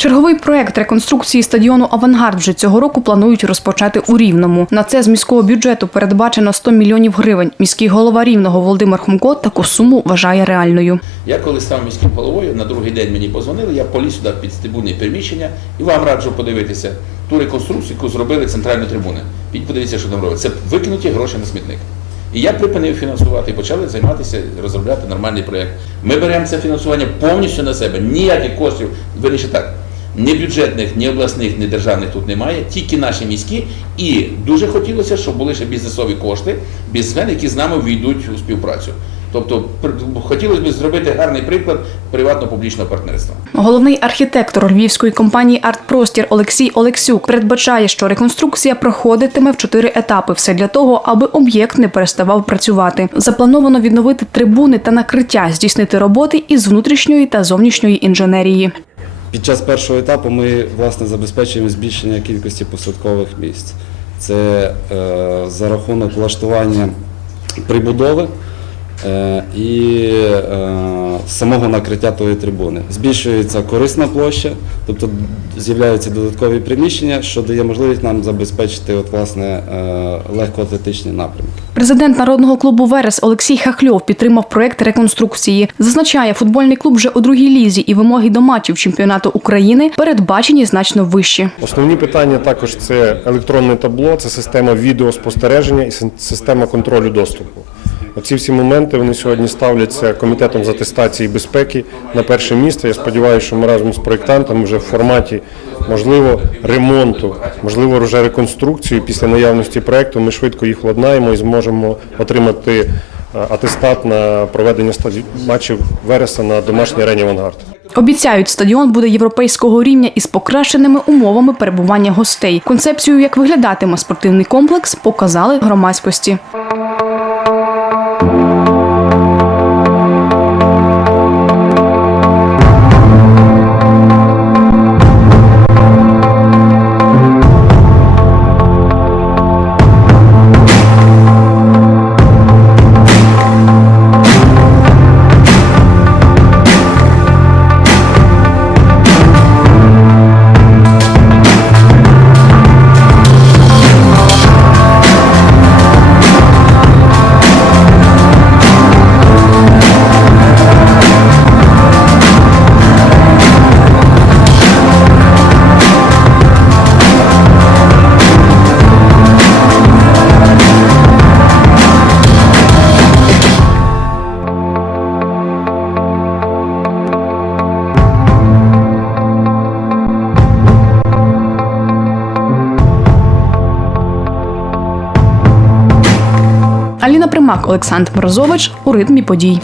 Черговий проект реконструкції стадіону Авангард вже цього року планують розпочати у Рівному. На це з міського бюджету передбачено 100 мільйонів гривень. Міський голова Рівного Володимир Хомко таку суму вважає реальною. Я коли став міським головою, на другий день мені позвонили, я поліз сюди під трибунне приміщення і вам раджу подивитися ту реконструкцію, яку зробили центральні трибуни. Підь подивіться, що там робить. Це викинуті гроші на смітник. І я припинив фінансувати і почали займатися, розробляти нормальний проєкт. Ми беремо це фінансування повністю на себе. Ніяких коштів, вирішити так. Ні бюджетних, ні обласних, ні державних тут немає, тільки наші міські. І дуже хотілося, щоб були ще бізнесові кошти, бізнесмени, які з нами війдуть у співпрацю. Тобто хотілося б зробити гарний приклад приватно-публічного партнерства. Головний архітектор львівської компанії «Артпростір» Олексій Олексюк передбачає, що реконструкція проходитиме в чотири етапи. Все для того, аби об'єкт не переставав працювати. Заплановано відновити трибуни та накриття, здійснити роботи із внутрішньої та зовнішньої інженерії. Під час першого етапу ми власне забезпечуємо збільшення кількості посадкових місць. Це е, за рахунок влаштування прибудови е, і е, самого накриття тої трибуни. Збільшується корисна площа, тобто з'являються додаткові приміщення, що дає можливість нам забезпечити от, власне, е, легкоатлетичні напрямки. Президент народного клубу Верес Олексій Хахльов підтримав проект реконструкції. Зазначає, футбольний клуб вже у другій лізі і вимоги до матчів чемпіонату України передбачені значно вищі. Основні питання також це електронне табло, це система відеоспостереження і система контролю доступу. Оці всі моменти вони сьогодні ставляться комітетом з атестації безпеки на перше місце. Я сподіваюся, що ми разом з проєктантами вже в форматі можливо ремонту, можливо, вже реконструкцію після наявності проекту. Ми швидко їх владнаємо і зможемо отримати е, атестат на проведення матчів Вереса на домашній арені Авангард. Обіцяють, стадіон буде європейського рівня із покращеними умовами перебування гостей. Концепцію, як виглядатиме спортивний комплекс, показали громадськості. Аліна Примак, Олександр Морозович у ритмі подій.